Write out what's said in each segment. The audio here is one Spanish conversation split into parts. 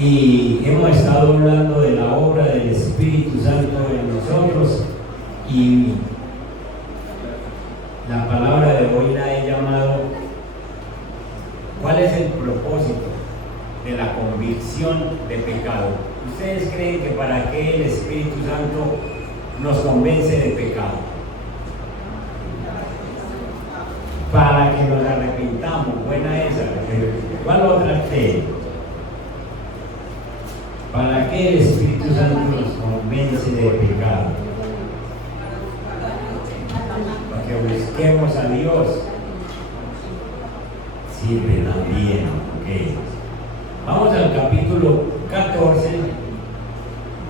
Y hemos estado hablando de la obra del Espíritu Santo en nosotros, y la palabra de hoy la he llamado ¿cuál es el propósito de la convicción de pecado? ¿Ustedes creen que para qué el Espíritu Santo nos convence de pecado? Para que nos arrepintamos. Buena esa. ¿Cuál otra cree? ¿Para qué el Espíritu Santo nos convence de pecado? Para que busquemos a Dios. Sirve también. Okay. Vamos al capítulo 14,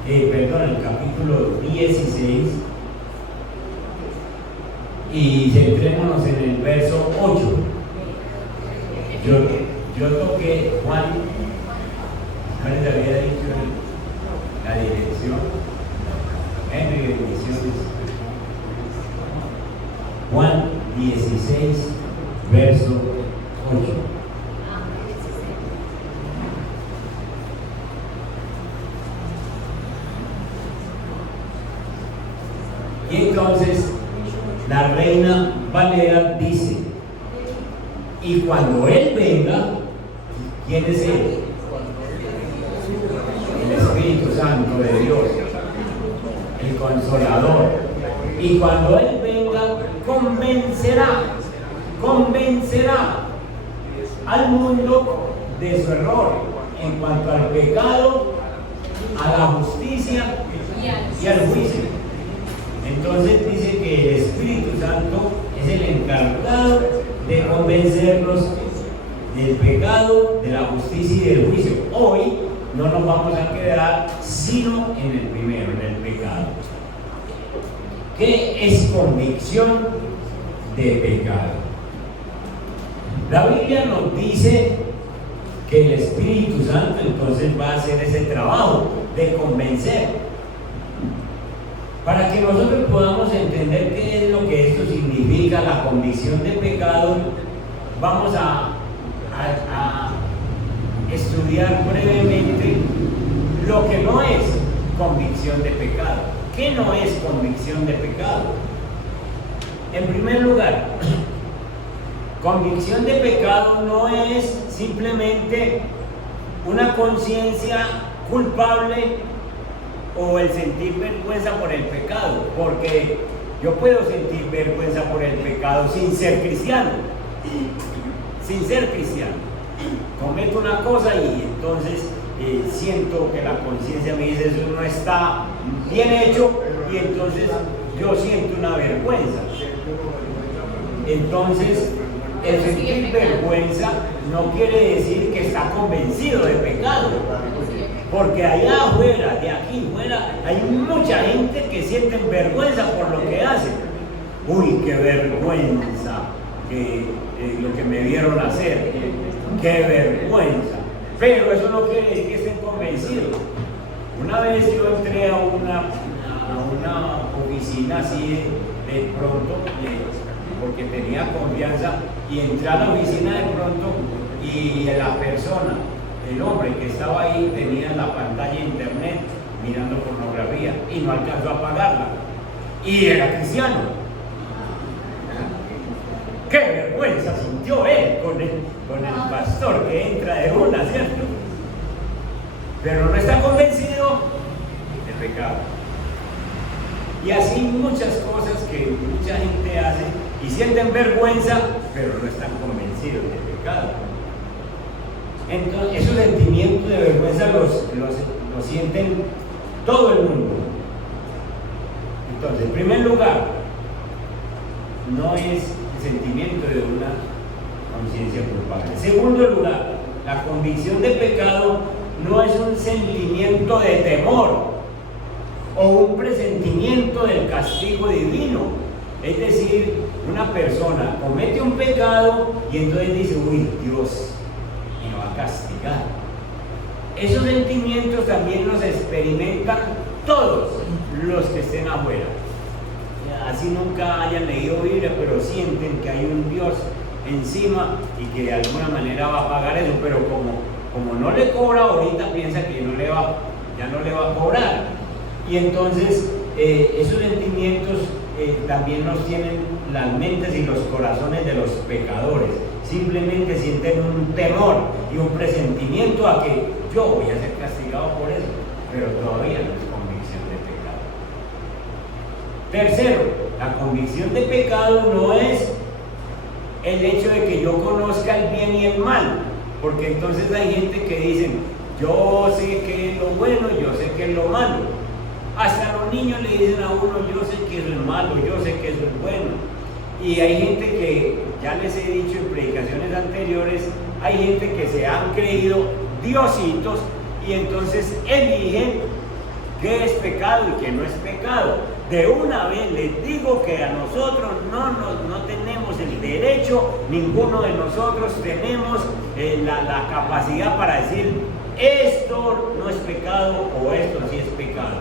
el capítulo 16, y centrémonos en el verso 8. Yo toqué Juan, ¿cuál les había dicho la dirección? Henry, bendiciones. Juan 16, verso 8. Y entonces la Reina Valera dice: y cuando Él venga, ¿quién es Él? El Espíritu Santo de Dios, el Consolador. Y cuando Él venga, convencerá al mundo de su error en cuanto al pecado, a la justicia y al juicio. Entonces dice que el Espíritu Santo es el encargado de convencernos del pecado, de la justicia y del juicio. Hoy no nos vamos a quedar sino en el primero, en el pecado. ¿Qué es convicción de pecado? La Biblia nos dice que el Espíritu Santo entonces va a hacer ese trabajo de convencer. Para que nosotros podamos entender qué es lo que esto significa, la convicción de pecado, vamos a estudiar brevemente lo que no es convicción de pecado. ¿Qué no es convicción de pecado? En primer lugar, convicción de pecado no es simplemente una conciencia culpable o el sentir vergüenza por el pecado, porque yo puedo sentir vergüenza por el pecado sin ser cristiano. Cometo una cosa y entonces siento que la conciencia me dice eso no está bien hecho, y entonces yo siento una vergüenza. Entonces, el sentir vergüenza no quiere decir que está convencido de pecado, porque allá afuera, de aquí fuera, hay mucha gente que siente vergüenza por lo que hace. Uy, qué vergüenza lo que me vieron hacer, qué vergüenza. Pero eso no quiere decir que estén convencidos. Una vez yo entré a una oficina así de pronto, porque tenía confianza, y entré a la oficina de pronto y la persona, el hombre que estaba ahí, tenía la pantalla de internet mirando pornografía y no alcanzó a apagarla, y era cristiano. ¡Qué vergüenza sintió él con el pastor que entra de una, ¿cierto? Pero no está convencido de pecado. Y así muchas cosas que mucha gente hace y sienten vergüenza, pero no están convencidos de pecado. Entonces, esos sentimientos de vergüenza los sienten todo el mundo. Entonces, en primer lugar, no es el sentimiento de una conciencia culpable. En segundo lugar, la convicción de pecado no es un sentimiento de temor o un presentimiento del castigo divino. Es decir, una persona comete un pecado y entonces dice: uy, Dios me va a castigar. Esos sentimientos también los experimentan todos los que estén afuera. Así nunca hayan leído Biblia, pero sienten que hay un Dios encima y que de alguna manera va a pagar eso. Pero como como no le cobra ahorita, piensa que ya no le va a cobrar. Y entonces esos sentimientos también nos tienen las mentes y los corazones de los pecadores. Simplemente sienten un temor y un presentimiento a que yo voy a ser castigado por eso, pero todavía no es convicción de pecado. Tercero, la convicción de pecado no es el hecho de que yo conozca el bien y el mal, porque entonces hay gente que dicen, yo sé qué es lo bueno, yo sé qué es lo malo. Hasta los niños le dicen a uno, yo sé que eso es malo, yo sé que eso es bueno. Y hay gente que, ya les he dicho en predicaciones anteriores, hay gente que se han creído diositos y entonces eligen qué es pecado y qué no es pecado. De una vez les digo que a nosotros no tenemos el derecho, ninguno de nosotros tenemos la capacidad para decir esto no es pecado o esto sí es pecado.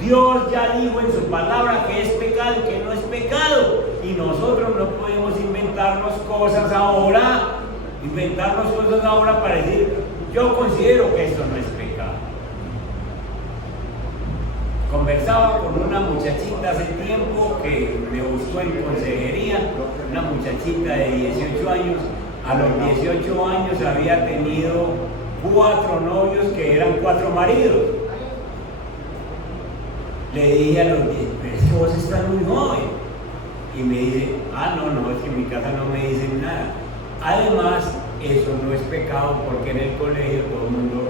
Dios ya dijo en su palabra que es pecado y que no es pecado, y nosotros no podemos inventarnos cosas ahora para decir yo considero que esto no es pecado. Conversaba con una muchachita hace tiempo que me buscó en consejería, una muchachita de 18 años. A los 18 años había tenido 4 novios que eran 4 maridos. Le dije a los 10, pero es que vos estás muy joven. Y me dice, no, es que en mi casa no me dicen nada. Además, eso no es pecado porque en el colegio todo el mundo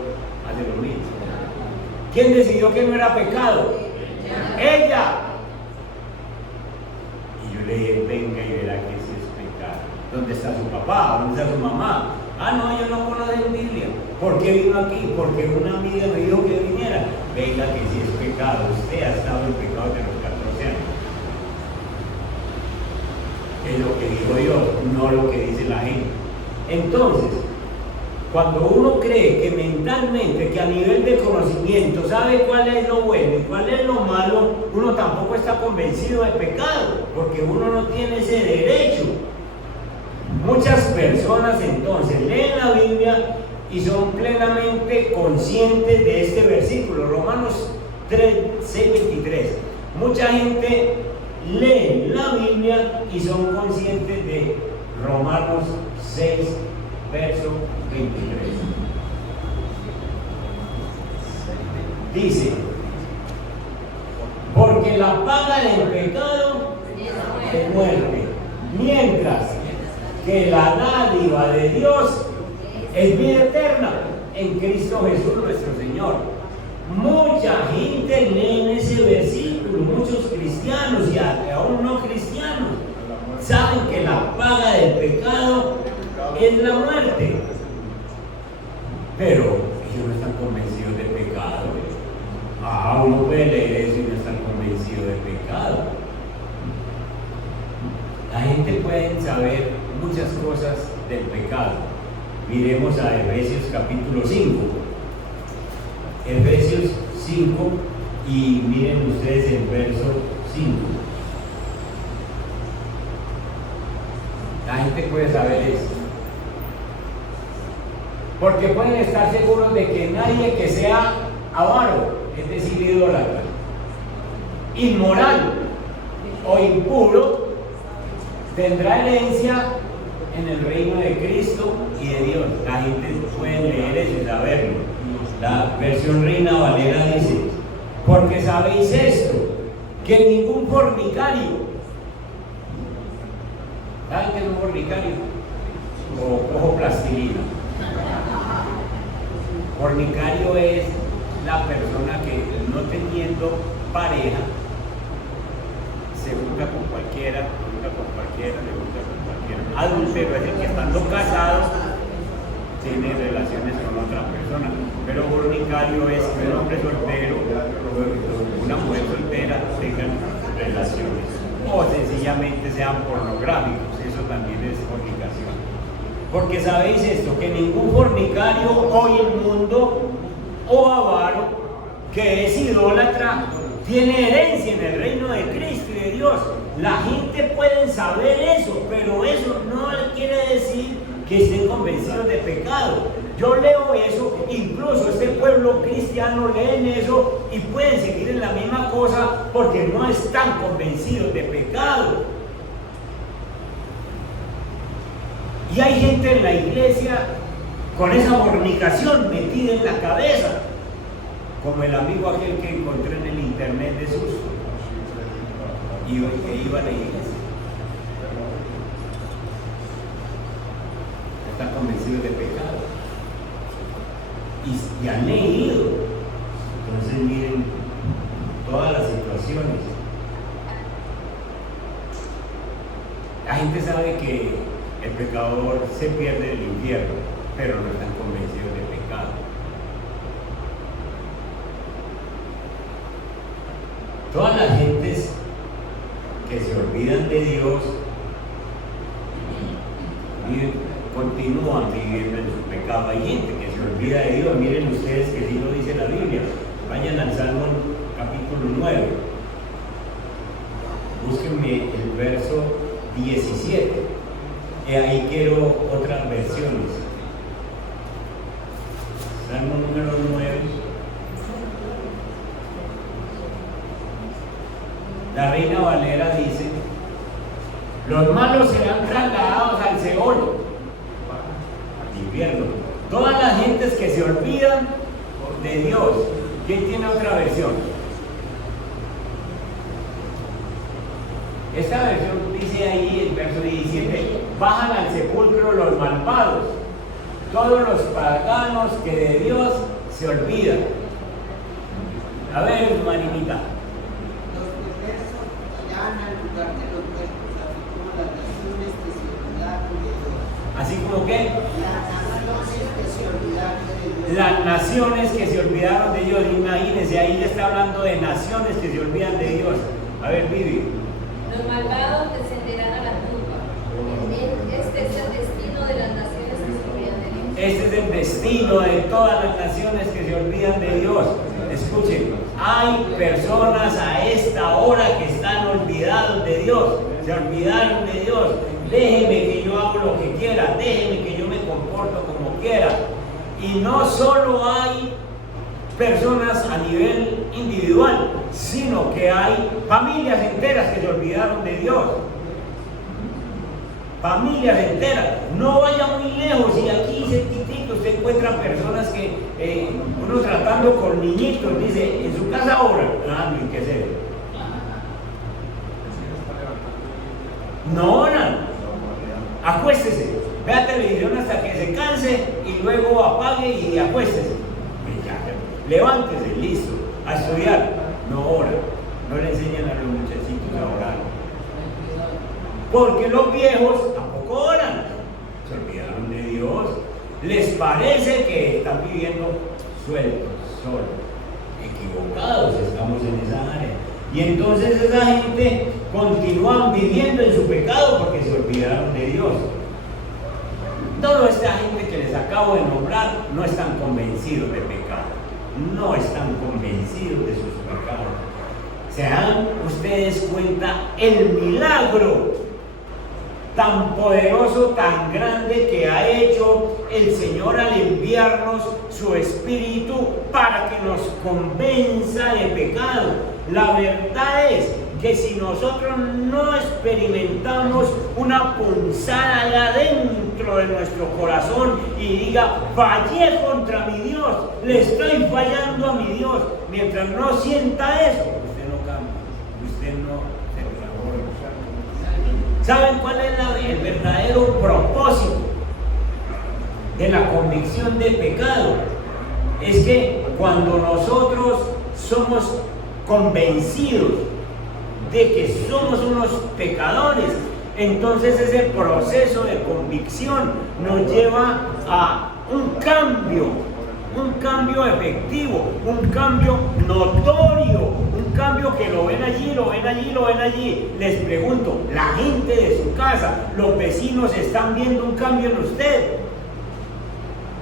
hace lo mismo. ¿Quién decidió que no era pecado? ¡Ella! Y yo le dije, venga y verá que sí es pecado. ¿Dónde está su papá? ¿Dónde está su mamá? No, yo no conozco Biblia. ¿Por qué vino aquí? Porque una amiga me dijo que viniera. Venga que sí es pecado. Usted ha estado en pecado de los 14 años. Es lo que dijo Dios, no lo que dice la gente. Entonces, cuando uno cree que mentalmente, que a nivel de conocimiento sabe cuál es lo bueno y cuál es lo malo, uno tampoco está convencido de pecado, porque uno no tiene ese derecho. Muchas personas entonces leen la Biblia y son plenamente conscientes de este versículo, Romanos 6:23. Mucha gente lee la Biblia y son conscientes de Romanos 6, verso 23. Dice, porque la paga del pecado es muerte, mientras que la dádiva de Dios es vida eterna en Cristo Jesús nuestro Señor. Mucha gente lee en ese versículo, muchos cristianos y aún no cristianos saben que la paga del pecado es la muerte, pero ellos no están convencidos de pecado. Uno puede leer eso y no estar convencido de pecado. La gente puede saber muchas cosas del pecado. Miremos a Efesios capítulo 5. Efesios 5, y miren ustedes el verso 5. La gente puede saber esto, porque pueden estar seguros de que nadie que sea avaro, es decir, idólatra, inmoral o impuro, tendrá herencia en el reino de Cristo y de Dios. La gente puede leer eso y saberlo. La versión Reina Valera dice, porque sabéis esto, que ningún fornicario, ¿saben qué es un fornicario? O cojo plastilina. Fornicario es la persona que no teniendo pareja se junta con cualquiera, le gusta con cualquiera. Adúltero es el que estando casado tiene relaciones con otra persona, pero fornicario es que un hombre soltero o una mujer soltera tengan relaciones o sencillamente sean pornográficos. Eso también es fornicación. Porque sabéis esto, que ningún fornicario o inmundo o avaro que es idólatra tiene herencia en el reino de Cristo y de Dios. La gente puede saber eso, pero eso no quiere decir que estén convencidos de pecado. Yo leo eso, incluso este pueblo cristiano leen eso y pueden seguir en la misma cosa porque no están convencidos de pecado. Y hay gente en la iglesia con esa fornicación metida en la cabeza, como el amigo aquel que encontré en el internet de susto, y hoy que iba a la iglesia. Está convencido de pecado y han leído. Entonces miren todas las situaciones. La gente sabe que el pecador se pierde el infierno, pero no están convencidos de pecado. Todas las gentes que se olvidan de Dios continúan viviendo en su pecado. Hay gente que se olvida de Dios. Miren ustedes que sí lo dice la Biblia. Vayan al Salmo capítulo 9. Búsquenme el verso 17. Ahí quiero otras versiones. Salmo número 9. La Reina Valera dice: los malos serán trasladados al Seol, al infierno. Todas las gentes que se olvidan de Dios. ¿Quién tiene otra versión? Esta versión dice ahí, el verso 17: bajan al sepulcro los malvados, todos los paganos que de Dios se olvidan. A ver, Marinita. Los perversos irán al lugar de los muertos, así como las naciones que se olvidaron de Dios. ¿Así como qué? Las naciones que se olvidaron de Dios. Las naciones que se olvidaron de Dios. Imagínense, ahí le está hablando de naciones que se olvidan de Dios. A ver, Vivi. Los malvados descenderán a la tumba. Este es el destino de las naciones que se olvidan de Dios. Este es el destino de todas las naciones que se olvidan de Dios. Escuchen, hay personas a esta hora que están olvidados de Dios. Se olvidaron de Dios. Déjeme que yo hago lo que quiera. Déjeme que yo me comporto como quiera. Y no solo hay personas a nivel individual, sino que hay familias enteras que se olvidaron de Dios. Familias enteras. No vaya muy lejos y aquí cerquitito usted encuentra personas que uno tratando con niñitos dice: en su casa oran. No, ¿qué hacer? No oran. Acuéstese, vea televisión hasta que se canse y luego apague y acuéstese. Levántese, listo, a estudiar. No oran, no le enseñan a los muchachitos a orar. Porque los viejos tampoco oran, se olvidaron de Dios. Les parece que están viviendo sueltos, solos, equivocados, estamos en esa área. Y entonces esa gente continúan viviendo en su pecado porque se olvidaron de Dios. Toda esta gente que les acabo de nombrar no están convencidos de pecado, no están convencidos de sus pecados. ¿Se dan ustedes cuenta el milagro tan poderoso, tan grande que ha hecho el Señor al enviarnos su Espíritu para que nos convenza de pecado? La verdad es que si nosotros no experimentamos una punzada allá dentro de nuestro corazón y diga: fallé contra mi Dios, le estoy fallando a mi Dios, mientras no sienta eso, usted no cambia, usted no se transforma. ¿Saben cuál es el verdadero propósito de la convicción de pecado? Es que cuando nosotros somos convencidos de que somos unos pecadores, entonces ese proceso de convicción nos lleva a un cambio efectivo, un cambio notorio, un cambio que lo ven allí, lo ven allí, lo ven allí. Les pregunto, la gente de su casa, los vecinos, ¿están viendo un cambio en usted?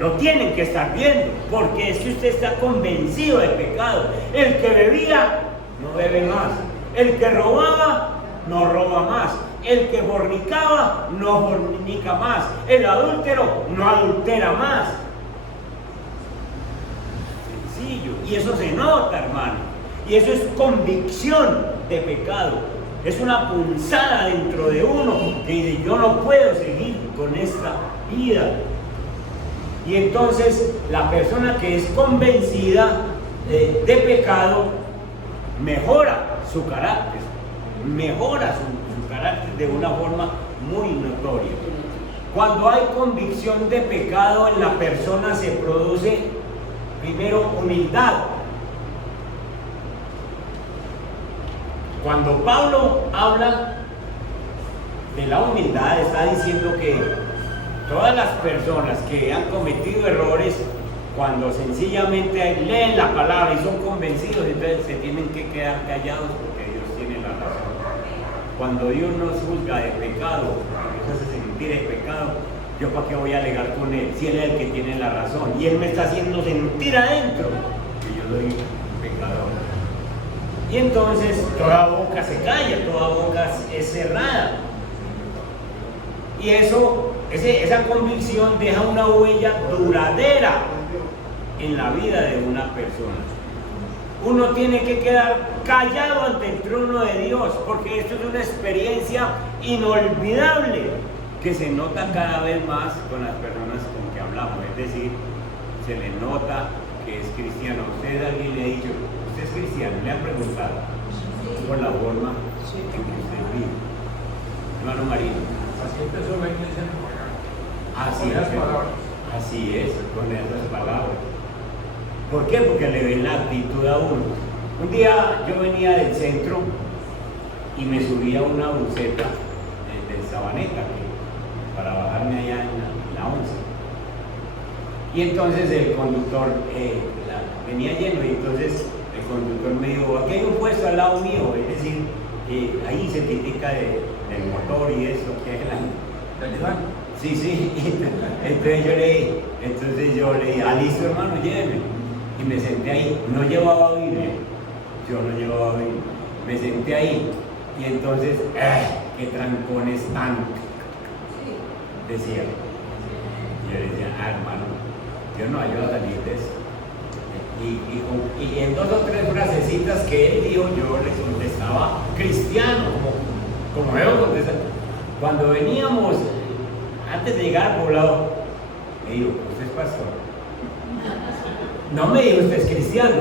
Lo tienen que estar viendo, porque es que usted está convencido de pecado. El que bebía, no bebe más. El que robaba, no roba más. El que fornicaba no fornica más. El adúltero no adultera más. Sencillo. Y eso se nota, hermano. Y eso es convicción de pecado. Es una punzada dentro de uno que dice, yo no puedo seguir con esta vida. Y entonces la persona que es convencida de pecado mejora su carácter. Mejora su carácter de una forma muy notoria. Cuando hay convicción de pecado en la persona se produce primero humildad. Cuando Pablo habla de la humildad, está diciendo que todas las personas que han cometido errores, cuando sencillamente leen la palabra y son convencidos, entonces se tienen que quedar callados porque Dios tiene la razón. Cuando Dios nos juzga de pecado, nos hace sentir de pecado, ¿yo para qué voy a alegar con Él? Si Él es el que tiene la razón y Él me está haciendo sentir adentro que yo soy pecador. Y entonces toda boca se calla, toda boca es cerrada. Y esa convicción deja una huella duradera en la vida de una persona. Uno tiene que quedar callado ante el trono de Dios, porque esto es una experiencia inolvidable que se nota cada vez más con las personas con que hablamos. Es decir, se le nota que es cristiano. ¿Usted alguien le ha dicho, usted es cristiano? ¿Le han preguntado? Por la forma en que usted vive. Hermano Marino. Así empezó la iglesia en Nueva York. Así es, con esas palabras. ¿Por qué? Porque le ven la actitud a uno. Un día yo venía del centro y me subí a una buseta de Sabaneta para bajarme allá en la 11. Y entonces el conductor venía lleno y entonces el conductor me dijo, aquí hay un puesto al lado mío, es decir, ahí se critica del motor y eso, que es la... Sí, entonces yo le dije, listo hermano, lléveme. Y me senté ahí, no llevaba Biblia, yo no llevaba Biblia, me senté ahí y entonces, qué trancones tan, decía. Y yo le decía, hermano, yo no ayudo a salir de eso. Y en 2 o 3 frasecitas que él dijo, yo le contestaba cristiano, como debo contestar. Cuando veníamos, antes de llegar al poblado, me dijo, ¿usted es pastor? No me dijo, ¿usted es cristiano?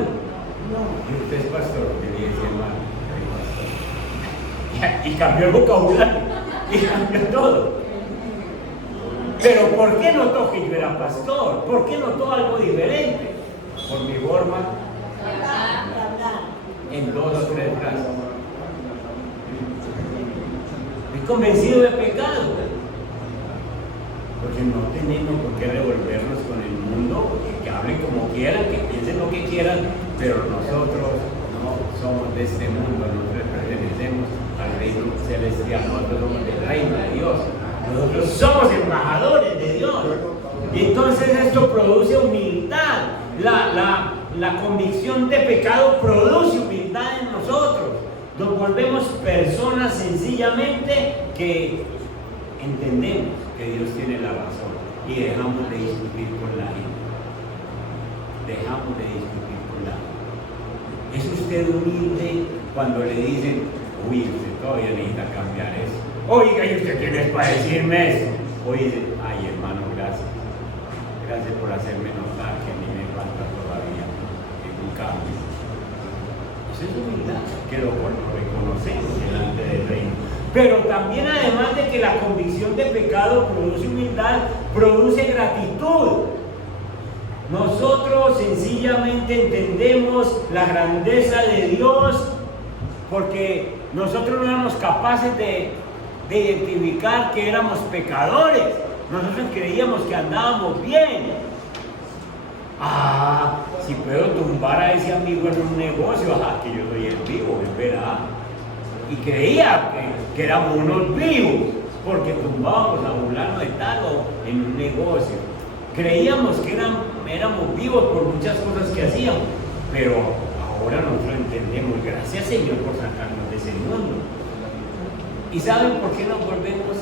No. Y usted es pastor. Le dije, hermano, soy pastor. Y cambió el vocabulario, y cambió todo. Pero ¿por qué notó que yo era pastor? ¿Por qué notó algo diferente? Por mi forma en 2 o 3 frases. Estoy convencido de pecado. Porque no tenemos por qué revolvernos con el mundo, que hablen como quieran, que piensen lo que quieran, pero nosotros no somos de este mundo, nosotros pertenecemos al reino celestial, nosotros somos del reino de Dios, nosotros somos embajadores de Dios. Y entonces esto produce humildad, la convicción de pecado produce humildad en nosotros, nos volvemos personas sencillamente que entendemos que Dios tiene la razón y dejamos de discutir con la gente. Dejamos de discutir con la gente. ¿Es usted humilde cuando le dicen, uy, usted todavía necesita cambiar eso? Oiga, ¿y usted quién es para decirme eso? Oye, dice, ay hermano, gracias. Gracias por hacerme notar que a mí me falta todavía un cambio. Eso es humildad, que lo reconocemos delante del reino. Pero también, además de que la convicción de pecado produce humildad, produce gratitud. Nosotros sencillamente entendemos la grandeza de Dios porque nosotros no éramos capaces de identificar que éramos pecadores. Nosotros creíamos que andábamos bien. Si puedo tumbar a ese amigo en un negocio, que yo soy el vivo, es verdad. Y creía que éramos unos vivos porque tumbábamos a fulano de tal o en un negocio. Creíamos que éramos vivos por muchas cosas que hacíamos, pero ahora nosotros entendemos, gracias Señor por sacarnos de ese mundo, ¿Y saben por qué nos volvemos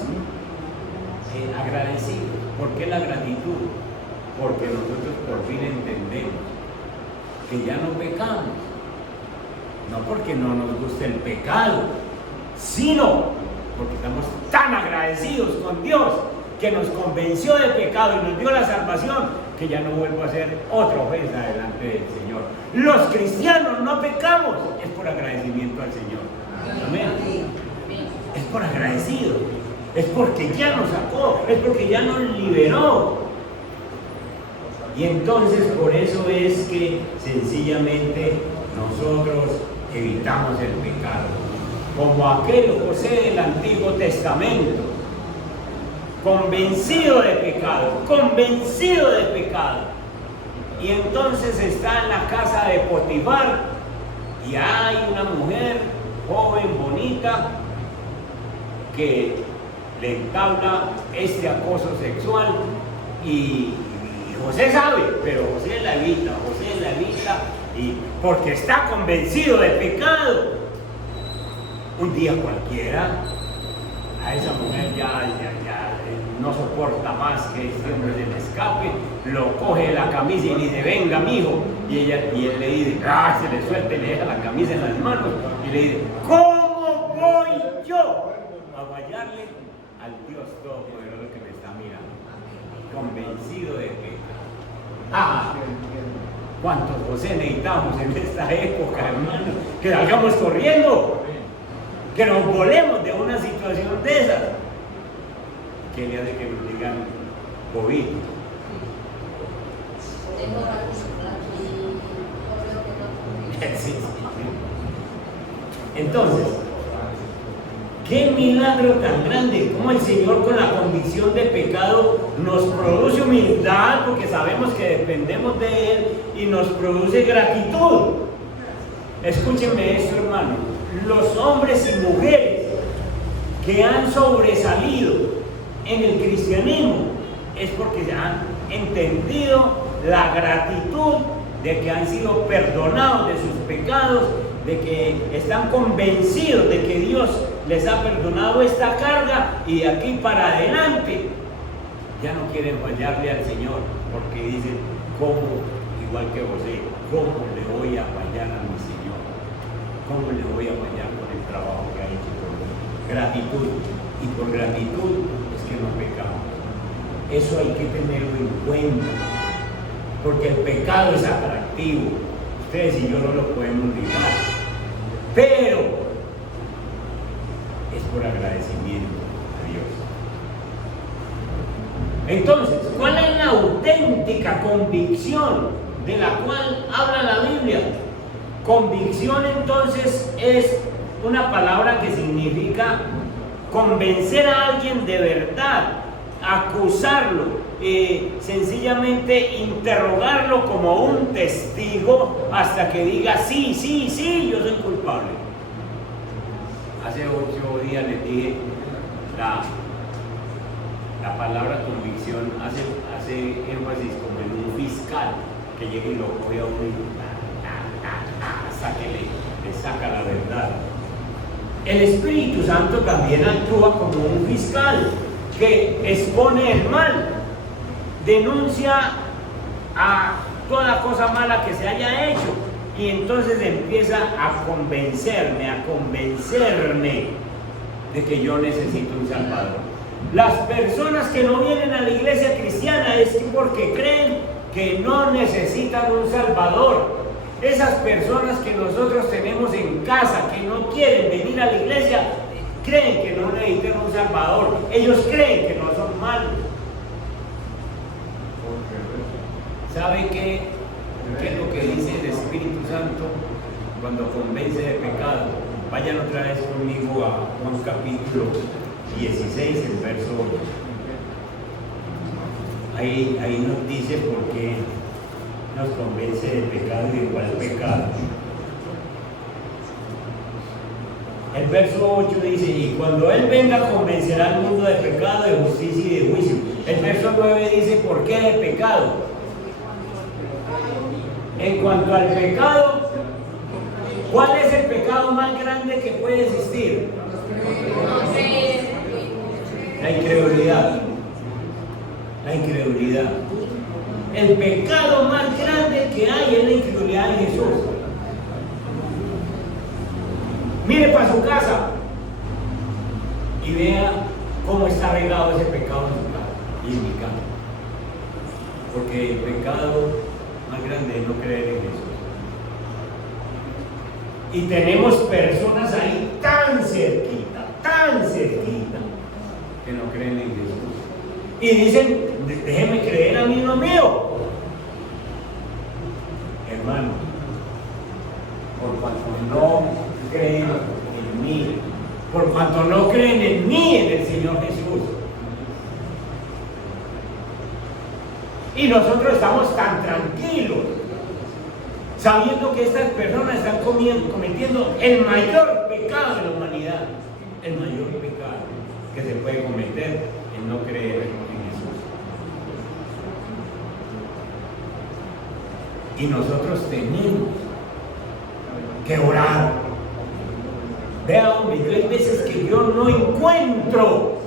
agradecidos? ¿Por qué la gratitud? Porque nosotros por fin entendemos que ya no pecamos. No porque no nos guste el pecado, sino porque estamos tan agradecidos con Dios que nos convenció de pecado y nos dio la salvación, que ya no vuelvo a hacer otra ofensa delante del Señor. Los cristianos no pecamos, es por agradecimiento al Señor. Amén. Es por agradecido, es porque ya nos sacó, es porque ya nos liberó. Y entonces por eso es que sencillamente nosotros evitamos el pecado, como aquel José del Antiguo Testamento, convencido de pecado, y entonces está en la casa de Potifar y hay una mujer joven, bonita, que le entabla este acoso sexual y José sabe, pero José la evita, y porque está convencido de pecado. Un día cualquiera, a esa mujer ya no soporta más que este hombre se le escape, lo coge de la camisa y dice, venga mijo, y él le dice, se le suelta y le deja la camisa en las manos y le dice, ¿cómo voy yo a fallarle al Dios Todopoderoso que me está mirando? Convencido de pecado. ¿Cuántos José necesitamos en esta época, hermano? Que salgamos corriendo, que nos volemos de una situación de esas. ¿Qué le hace que nos digan COVID? Sí. Entonces, qué milagro tan grande, como el Señor con la convicción de pecado nos produce humildad, porque sabemos que dependemos de Él, y nos produce gratitud. Escúchenme esto, hermano, los hombres y mujeres que han sobresalido en el cristianismo es porque han entendido la gratitud de que han sido perdonados de sus pecados, de que están convencidos de que Dios les ha perdonado esta carga, y de aquí para adelante ya no quieren fallarle al Señor, porque dicen, ¿cómo? Igual que José, ¿cómo le voy a fallar a mi Señor? ¿Cómo le voy a fallar con el trabajo que ha hecho por mí? Gratitud, y por gratitud es que no pecamos. Eso hay que tenerlo en cuenta, porque el pecado es atractivo. Ustedes y yo no lo podemos negar, pero es por agradecimiento a Dios. Entonces, ¿cuál es la auténtica convicción de la cual habla la Biblia? Convicción, entonces, es una palabra que significa convencer a alguien de verdad, acusarlo, sencillamente interrogarlo como un testigo hasta que diga sí, yo soy culpable. Hace 8 días les dije la palabra convicción hace énfasis como en un fiscal que llega y lo coge a uno hasta que le saca la verdad. El Espíritu Santo también actúa como un fiscal que expone el mal, denuncia a toda cosa mala que se haya hecho, y entonces empieza a convencerme de que yo necesito un Salvador. Las personas que no vienen a la iglesia cristiana es porque creen que no necesitan un Salvador. Esas personas que nosotros tenemos en casa, que no quieren venir a la iglesia, creen que no necesitan un Salvador. Ellos creen que no son malos. ¿Sabe qué es lo que dice el Espíritu Santo cuando convence de pecado? Vayan otra vez conmigo a Juan capítulo 16, el verso 8. Ahí nos dice por qué nos convence de pecado y de cuál pecado. El verso 8 dice, y cuando Él venga convencerá al mundo de pecado, de justicia y de juicio. El verso 9 dice, ¿por qué de pecado? En cuanto al pecado, ¿cuál es el pecado más grande que puede existir? No creer. La incredulidad. La incredulidad. El pecado más grande que hay es la incredulidad en Jesús. Mire para su casa y vea cómo está regado ese pecado en su casa y en mi casa. Porque el pecado más grande es no creer en Jesús. Y tenemos personas ahí tan cerquita, que no creen en Jesús. Y dicen, déjeme creer a mí lo mío. Hermano, por cuanto no creen en mí, por cuanto no creen en mí, en el Señor Jesús. Y nosotros estamos tan tranquilos, sabiendo que estas personas están cometiendo el mayor pecado de la humanidad, el mayor pecado que se puede cometer en no creer en Jesús. Y nosotros tenemos que orar. Vea, hombre, yo hay veces que yo no encuentro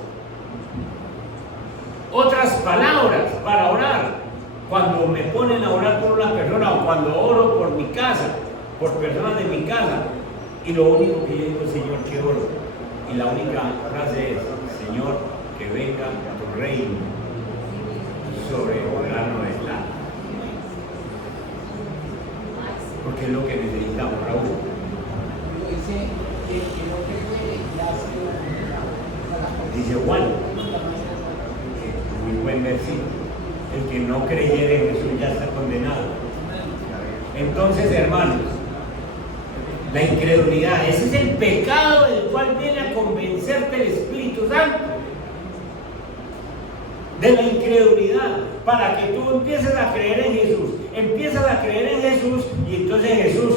otras palabras para orar. Cuando me ponen a orar por una persona o cuando oro por mi casa, por personas de mi casa, y lo único que yo digo, Señor, que oro. Y la única frase es, Señor, que venga tu reino sobre el órgano de plata. Porque es lo que necesitamos, Raúl. Dice Juan, muy buen versículo, el que no creyera en Jesús ya está condenado. Entonces, hermanos, la incredulidad, ese es el pecado del cual viene a convencerte el Espíritu Santo, de la incredulidad, para que tú empieces a creer en Jesús. Empiezas a creer en Jesús y entonces Jesús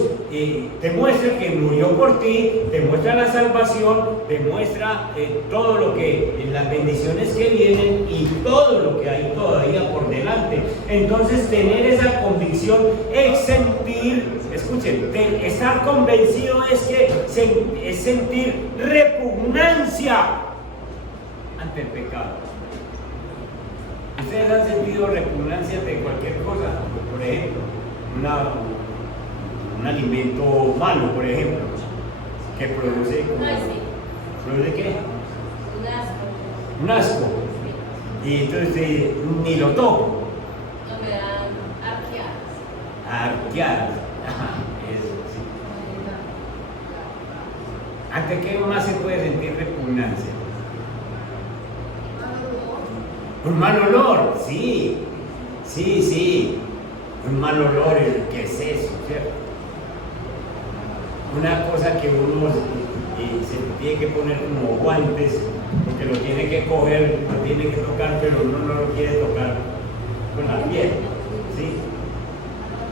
te muestra que murió por ti, te muestra la salvación, te muestra todo lo que, las bendiciones que vienen y todo lo que hay todavía por delante. Entonces tener esa convicción es sentir, escuchen, estar convencido es sentir repugnancia ante el pecado. ¿Ustedes han sentido repugnancia de cualquier cosa? Por ejemplo, un alimento malo, por ejemplo, que produce... ¿Produce qué? Un asco. Un asco. Y entonces ni lo toco. No me dan arqueadas. Arqueadas. Ajá, eso sí. ¿Ante qué más se puede sentir repugnancia? Un mal olor, sí. Un mal olor, ¿qué es eso? ¿Cierto? Una cosa que uno se tiene que poner como guantes, porque lo tiene que coger, lo tiene que tocar, pero uno no lo quiere tocar con la piel, ¿sí?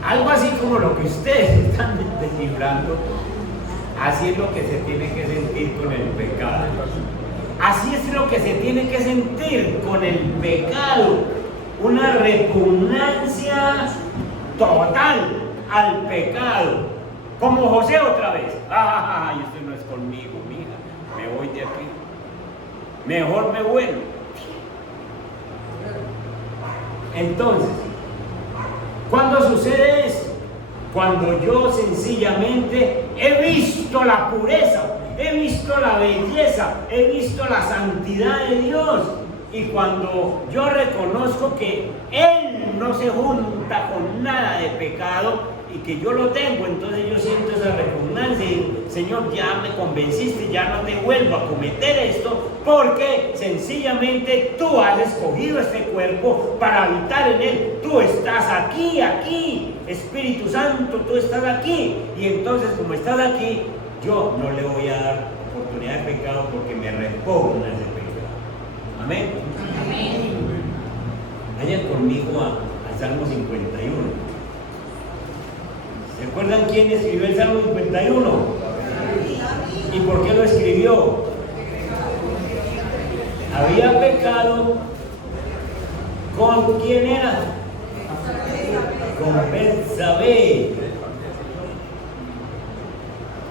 Algo así como lo que ustedes están descifrando, así es lo que se tiene que sentir con el pecado. Así es lo que se tiene que sentir con el pecado, una repugnancia total al pecado, como José otra vez. ¡Ay, esto no es conmigo, mija! Me voy de aquí, mejor me vuelvo. Entonces, ¿cuándo sucede esto? Cuando yo sencillamente he visto la pureza, he visto la belleza, he visto la santidad de Dios, y cuando yo reconozco que Él no se junta con nada de pecado y que yo lo tengo, entonces yo siento esa repugnancia y Señor, ya me convenciste, ya no te vuelvo a cometer esto, porque sencillamente tú has escogido este cuerpo para habitar en él. Tú estás aquí, Espíritu Santo, tú estás aquí, y entonces como estás aquí, yo no le voy a dar oportunidad de pecado porque me repugna ese pecado. Amén. Amén. Vayan conmigo al Salmo 51. ¿Se acuerdan quién escribió el Salmo 51? ¿Y por qué lo escribió? Había pecado. ¿Con quién era? Con Betsabé.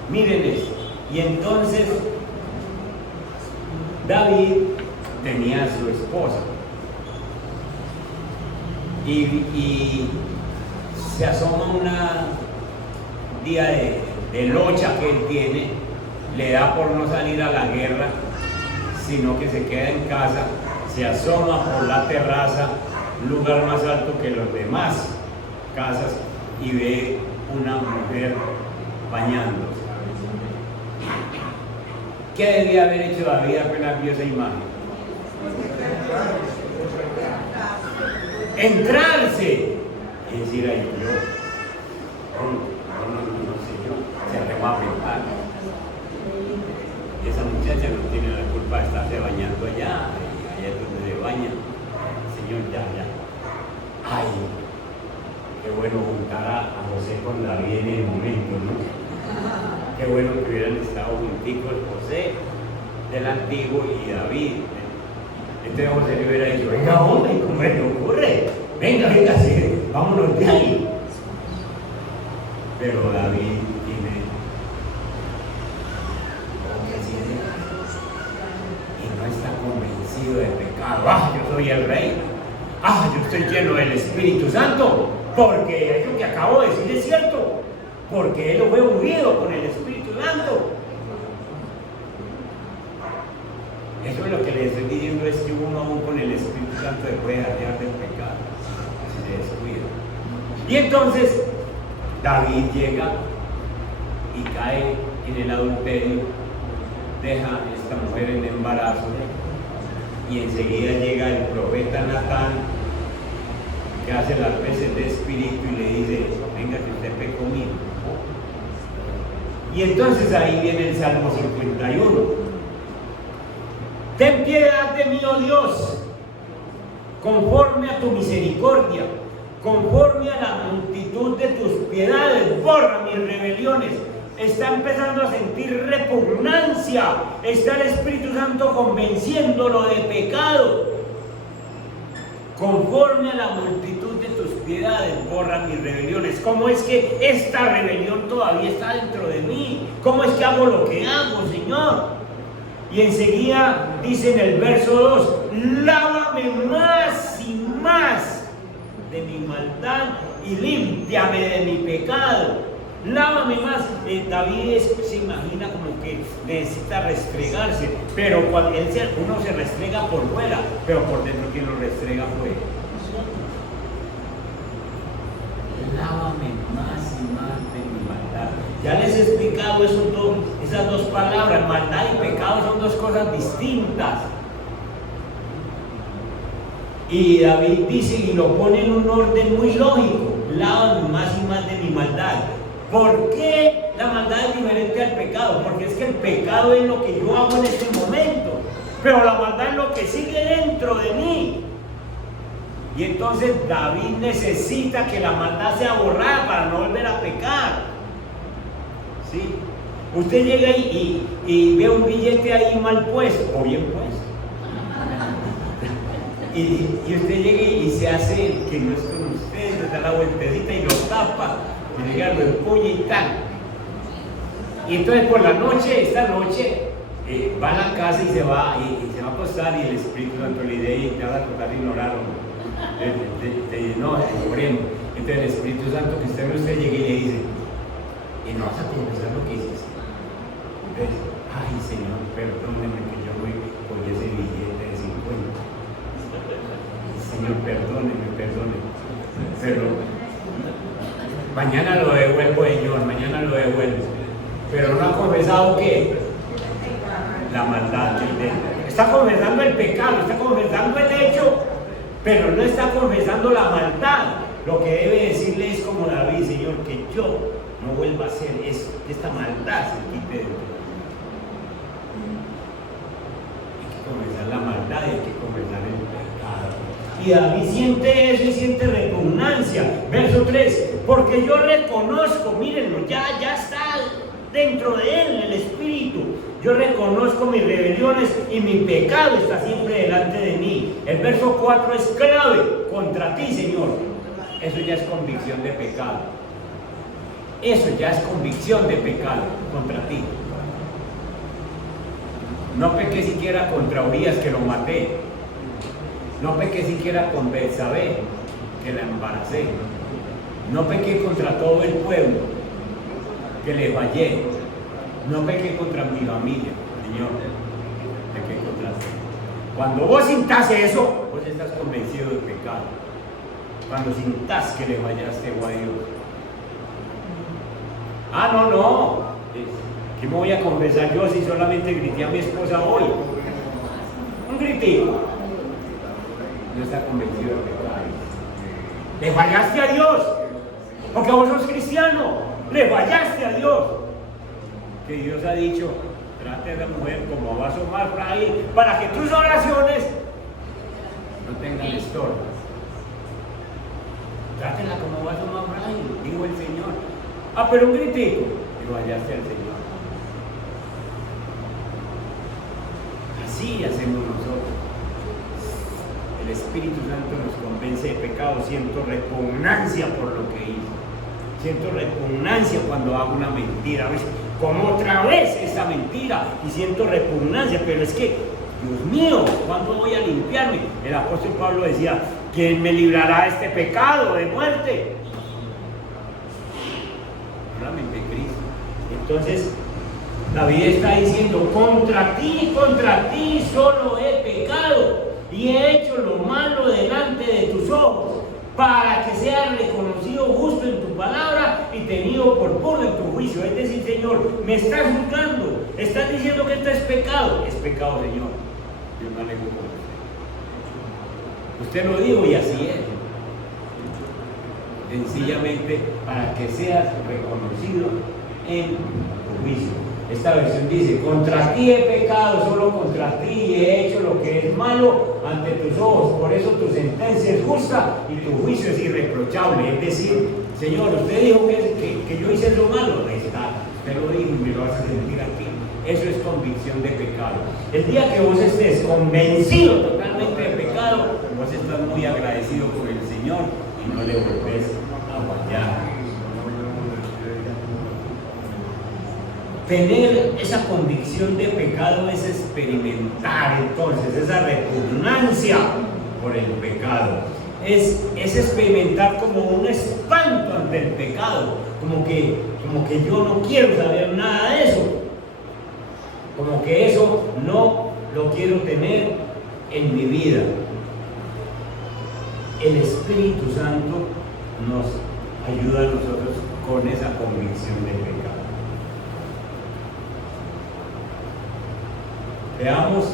Miren eso. Y entonces David tenía a su esposa y se asoma una día de locha que él tiene, le da por no salir a la guerra, sino que se queda en casa, se asoma por la terraza, un lugar más alto que los demás casas, y ve una mujer bañándose. ¿Qué debía haber hecho David apenas vio esa imagen? Entrarse y decir: ay, yo no sé, yo se arrema a pensar. Y esa muchacha no tiene la culpa de estarse bañando allá, allá es donde se baña. Señor, ya. Ay, qué bueno juntar a José con David en el momento, ¿no? Qué bueno que hubieran estado junticos José del Antiguo y David. Entonces José le hubiera dicho: venga, hombre, ¿cómo le ocurre? Venga, sí, vámonos de ahí. Pero David tiene y no está convencido de pecado. Yo soy el rey. Yo estoy lleno del Espíritu Santo, porque eso que acabo de decir es cierto, porque él lo fue ungido con el Espíritu Santo. Eso es lo que les estoy diciendo, es que uno aún con el Espíritu Santo se puede alejar del pecado si se descuida. Y entonces David llega y cae en el adulterio, deja a esta mujer en embarazo, y enseguida llega el profeta Natán, que hace las veces de espíritu y le dice: venga, que usted pecó conmigo. Y entonces ahí viene el Salmo 51. Ten piedad de mí, oh Dios, conforme a tu misericordia, conforme a la multitud de tus piedades, borra mis rebeliones. Está empezando a sentir repugnancia, está el Espíritu Santo convenciéndolo de pecado. Conforme a la multitud de tus piedades, borra mis rebeliones. ¿Cómo es que esta rebelión todavía está dentro de mí? ¿Cómo es que hago lo que hago, Señor? Y enseguida dice en el verso 2: lávame más y más de mi maldad y límpiame de mi pecado. Lávame más. David se imagina como que necesita restregarse, pero cuando uno se restrega por fuera, pero por dentro, ¿quién lo restrega fuera? Lávame más y más de mi maldad. Ya les he explicado esas dos palabras. Maldad y pecado son dos cosas distintas. Y David dice, y lo pone en un orden muy lógico: lávame más y más de mi maldad. ¿Por qué la maldad es diferente al pecado? Porque es que el pecado es lo que yo hago en este momento, pero la maldad es lo que sigue dentro de mí. Y entonces David necesita que la maldad sea borrada para no volver a pecar. ¿Sí? Usted llega y ve un billete ahí mal puesto o bien puesto. Y usted llega y se hace que no es con usted, le da la vueltecita y lo tapa. Y llega, lo empuña y tal. Y entonces por la noche, esta noche, va a la casa y se va a acostar, y el Espíritu Santo le dice: y te vas a tratar de ignorar, no, oremos. Entonces el Espíritu Santo que usted llegue y le dice: y no vas a confesar lo que hiciste. Entonces, ay, Señor, perdóneme que yo voy con ese billete de 50. Señor, perdóneme. Pero mañana lo devuelvo, Señor, mañana lo devuelvo. Pero no ha confesado ¿qué? La maldad del dentro. Está confesando el pecado, está confesando el hecho, pero no está confesando la maldad. Lo que debe decirle es como David: Señor, que yo no vuelva a hacer eso, que esta maldad se quite de mí. Hay que confesar la maldad y hay que confesar el pecado. Y David siente eso y siente repugnancia. Verso 3: porque yo reconozco, mírenlo, ya está dentro de él el Espíritu. Yo reconozco mis rebeliones y mi pecado está siempre delante de mí. El verso 4 es clave: contra ti, Señor. Eso ya es convicción de pecado. Eso ya es convicción de pecado contra ti. No pequé siquiera contra Urias, que lo maté. No pequé siquiera con Betsabé, que la embaracé. No pequé contra todo el pueblo, que le fallé. No pequé contra mi familia, Señor. Pequé contra ti. Cuando vos sintás eso, vos estás convencido de pecado. Cuando sintás que le fallaste a Dios. Ah, no. ¿Qué me voy a confesar yo si solamente grité a mi esposa hoy? Un gritico. No está convencido de pecado. Le fallaste a Dios. Porque vos sos cristiano. Le fallaste a Dios. Que Dios ha dicho, trate a la mujer como vaso más frágil para que tus oraciones no tengan estorbo. Trátela como vaso más frágil, dijo el Señor. Ah, pero un gritico. Le fallaste al Señor. Así hacemos nosotros. El Espíritu Santo nos convence de pecado. Siento repugnancia por lo que hice. Siento repugnancia cuando hago una mentira. ¿Ves? Como otra vez esa mentira. Y siento repugnancia. Pero es que, Dios mío, ¿cuándo voy a limpiarme? El apóstol Pablo decía, ¿quién me librará de este pecado de muerte? Solamente Cristo. Entonces, David está diciendo, contra ti solo he pecado y he hecho lo malo delante de tus ojos, para que seas reconocido justo en tu palabra y tenido por puro en tu juicio. Es decir, Señor, me estás juzgando, estás diciendo que esto es pecado. Es pecado, Señor. Yo me alejo con usted. Usted lo dijo y así es. Sencillamente para que seas reconocido en tu juicio. Esta versión dice, contra ti he pecado, solo contra ti y he hecho lo que es malo ante tus ojos, por eso tu sentencia es justa y tu juicio es irreprochable. Es decir, Señor, usted dijo que yo hice lo malo, ahí está, usted lo dijo y me lo vas a sentir aquí. Eso es convicción de pecado. El día que vos estés convencido totalmente de pecado, vos estás muy agradecido con el Señor y no le volvés a fallar. Tener esa convicción de pecado es experimentar entonces esa repugnancia por el pecado. Es experimentar como un espanto ante el pecado, como que yo no quiero saber nada de eso, como que eso no lo quiero tener en mi vida. El Espíritu Santo nos ayuda a nosotros con esa convicción de pecado. Veamos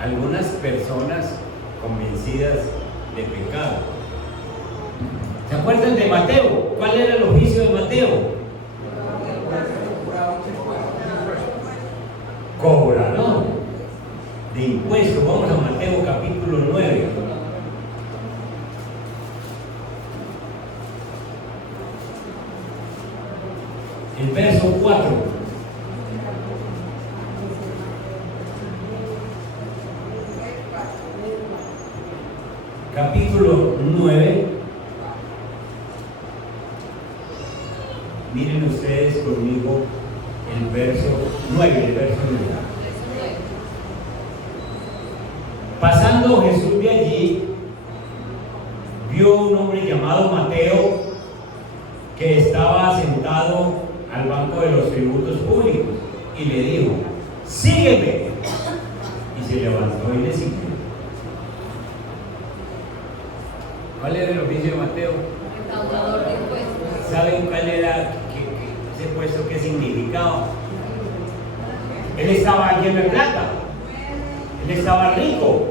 algunas personas convencidas de pecado. ¿Se acuerdan de Mateo? ¿Cuál era el oficio de Mateo? Cobrador de impuestos. Vamos a Mateo capítulo 9. El verso 4. Capítulo 9. Miren ustedes conmigo el verso 9. Pasando Jesús de allí, vio un hombre llamado Mateo que estaba sentado al banco de los tributos públicos y le dijo, sígueme. Y se levantó y le siguió. ¿Cuál era el oficio de Mateo? Recaudador de impuestos. ¿Saben cuál era ese puesto? ¿Qué significaba? Él estaba lleno de plata. Él estaba rico.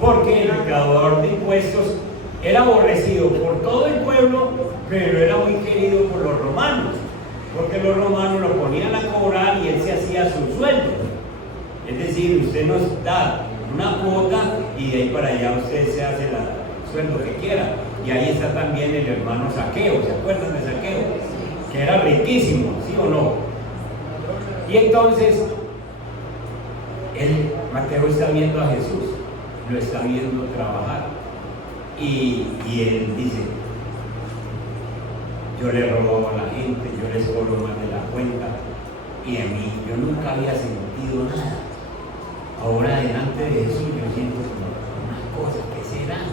Porque el recaudador de impuestos era aborrecido por todo el pueblo, pero era muy querido por los romanos. Porque los romanos lo ponían a cobrar y él se hacía su sueldo. Es decir, usted nos da una cuota y de ahí para allá usted se hace el sueldo que quiera. Y ahí está también el hermano Zaqueo. ¿Se acuerdan de Zaqueo? Que era riquísimo, ¿sí o no? Y entonces Mateo está viendo a Jesús, lo está viendo trabajar y él dice, yo le robo a la gente, yo les cobro más de la cuenta, Y a mí, yo nunca había sentido nada. Ahora delante de Jesús yo siento como unas cosas que serán.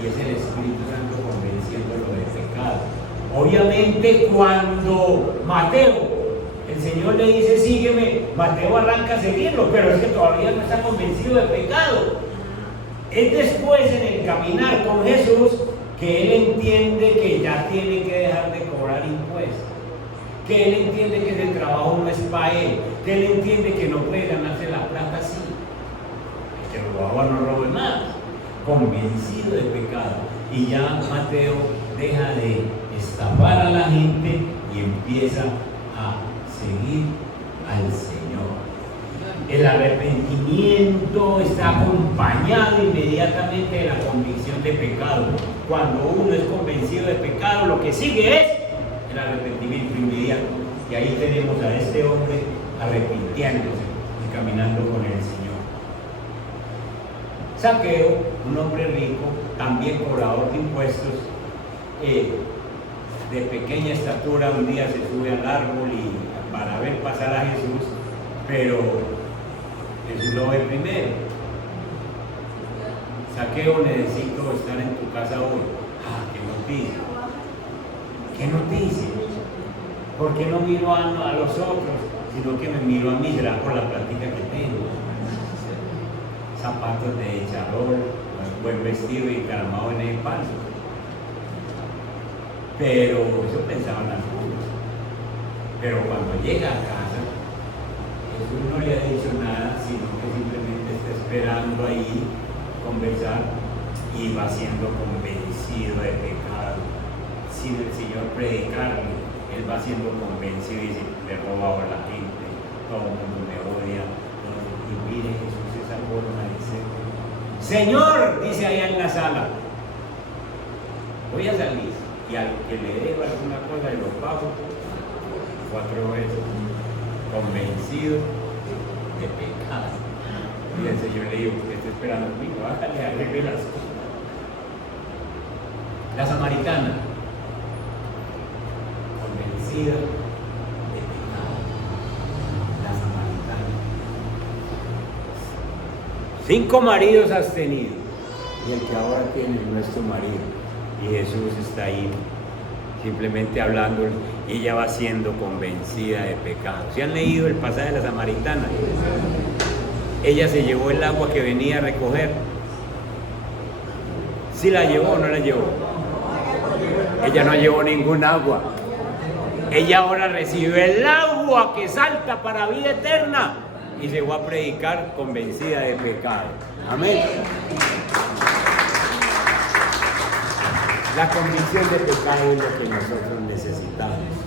Y es el Espíritu Santo convenciéndolo de pecado. Obviamente cuando Mateo, el Señor le dice sígueme, Mateo arranca a seguirlo, pero es que todavía no está convencido de pecado. Es después en el caminar con Jesús que él entiende que ya tiene que dejar de cobrar impuestos, que él entiende que ese trabajo no es para él, que él entiende que no puede ganarse la plata así. El que robaba no robe más, convencido de pecado. Y ya Mateo deja de estafar a la gente y empieza a seguir al Señor. El arrepentimiento está acompañado inmediatamente de la convicción de pecado. Cuando uno es convencido de pecado, lo que sigue es el arrepentimiento inmediato. Y ahí tenemos a este hombre arrepintiéndose y caminando con el Señor. Zaqueo, un hombre rico, también cobrador de impuestos, de pequeña estatura, un día se sube al árbol y para ver pasar a Jesús, pero Jesús lo ve primero. Zaqueo, necesito estar en tu casa hoy. Ah, qué noticia. ¿Qué noticia? ¿Por qué no miro a los otros, sino que me miro a mí? Será por la plática que tengo. Zapatos de charol, buen vestido y encaramado en el palo. Pero eso pensaban las mujeres. Pero cuando llega a casa, Jesús no le ha dicho nada, sino que simplemente está esperando ahí conversar y va siendo convencido de pecado. Sin el Señor predicarle, él va siendo convencido y dice, le he robado a la gente, todo el mundo me odia. Y mire Jesús esa forma de ser. Señor, dice allá en la sala, voy a salir y al que le debo alguna cosa lo pago 4 veces, convencido de pecado. Y el Señor le dijo, ¿qué está esperando conmigo? Hágale, arregle las cosas. La samaritana, convencida de pecado. La samaritana. 5 maridos has tenido y el que ahora tienes no es tu marido. Y Jesús está ahí simplemente hablando y ella va siendo convencida de pecado. ¿Se han leído el pasaje de la samaritana? Ella se llevó el agua que venía a recoger. ¿Sí la llevó o no la llevó? Ella no llevó ningún agua. Ella ahora recibió el agua que salta para vida eterna y llegó a predicar convencida de pecado. Amén. La convicción de pecado es lo que nosotros necesitamos.